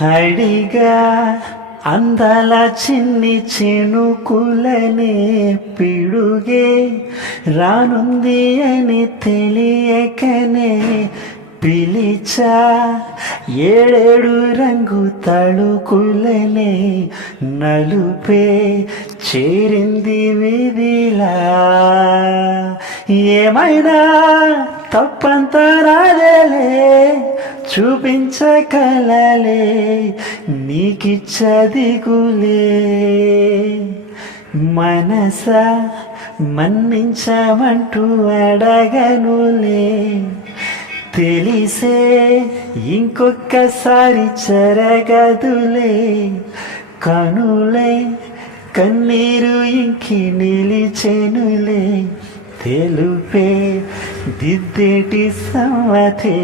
హడిగా అందల చిన్ని చినుకులనే పిడుగే రానుంది అని తెలియకనే పిలిచా. ఏడేడు రంగు తళుకులనే నలుపే చేరింది విధిలా ఏమైనా తప్పంతా చూపించగలలే నీకిచ్చదిగులే మనస మన్నించమంటూ అడగనులే. తెలిసే ఇంకొక్కసారి చెరగదులే. కనులే కన్నీరు ఇంకి నిలిచెనులే. తెలుపే দিদিটি সাথে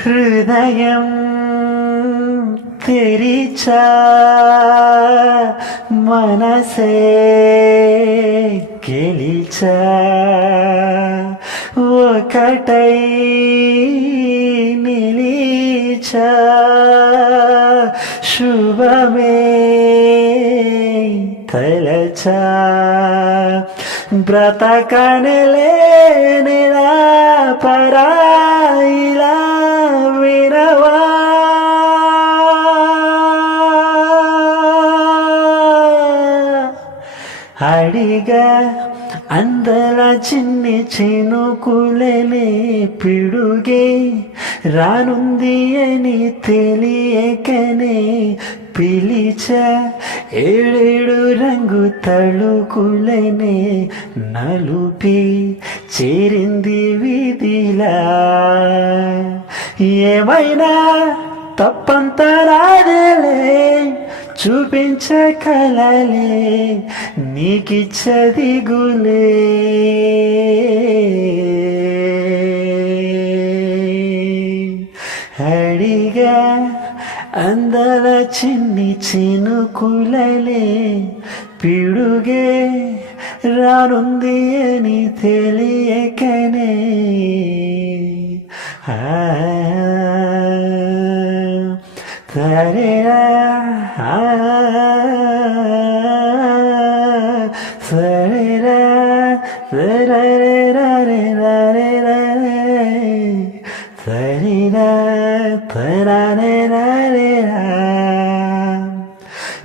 ഹൃദയം തിരിച്ച മനസ്സേ കിളിച്ച കട്ടൈ നിലീച്ച ശുഭമേ శుభమే తలచా బ్రతకనలేనిలా పరాయిలా వినవా. అడిగా అందల చిన్ని చినుకులనే పిడుగే రానుంది అని తెలియకనే పిలిచ ఏడేడు రంగు తళుకులనే నలుపి చేరింది విధిలా. ఏమైనా తప్పంతా రాదేలే చూపించగలలే నీకిచ్చదిగులే అందల చిన్ని చినుకులలే పిడుగే రానుంది అని తెలియకనే సరే సరే సరే సరేరా సరేరేరేరేరేరే. సరే తరారేరేరేరా.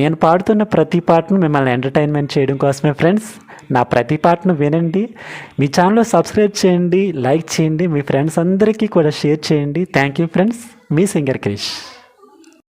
నేను పాడుతున్న ప్రతి పాటను మిమ్మల్ని ఎంటర్టైన్మెంట్ చేయడం కోసమే ఫ్రెండ్స్. నా ప్రతి పాటను వినండి. మీ ఛానల్లో సబ్స్క్రైబ్ చేయండి లైక్ చేయండి. మీ ఫ్రెండ్స్ అందరికీ కూడా షేర్ చేయండి. Thank you friends. Me singer Krish.